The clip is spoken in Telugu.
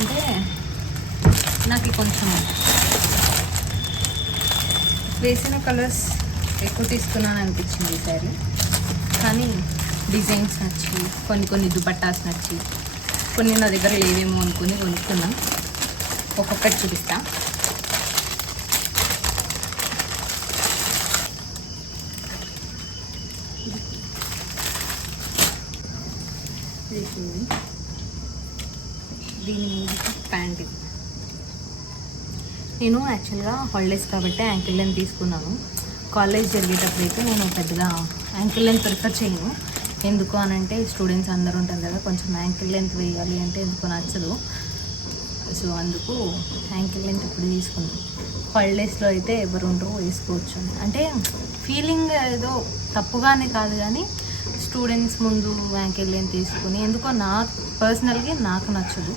అంటే నాకు కొంచెం వేసిన కలర్స్ ఎక్కువ తీసుకున్నాను అనిపించింది ఈసారి. కానీ డిజైన్స్ నచ్చి కొన్ని దుపట్టాస్ నచ్చి కొన్ని నా దగ్గర లేవేమో అనుకుని కొనుక్కున్నాం. ఒక్కొక్కటి చూపిస్తా. దీని మీద ప్యాంట్. నేను యాక్చువల్గా హాలిడేస్ కాబట్టి యాంకిల్ లెంత్ తీసుకున్నాను. కాలేజ్ జరిగేటప్పుడు అయితే నేను పెద్దగా యాంకిల్ లెంత్ ప్రిఫర్ చేయను. ఎందుకు అనంటే స్టూడెంట్స్ అందరూ ఉంటారు కదా, కొంచెం యాంకిల్ లెంత్ వేయాలి అంటే ఎందుకు నచ్చదు. సో అందుకు యాంకిల్ లెంత్ ఇప్పుడు తీసుకున్నాను. హాలిడేస్లో అయితే ఎవరు ఉండరు, వేసుకోవచ్చు. అంటే ఫీలింగ్ ఏదో తప్పుగానే కాదు, కానీ స్టూడెంట్స్ ముందు యాంకిల్ లెంత్ తీసుకుని ఎందుకో పర్సనల్గా నాకు నచ్చదు.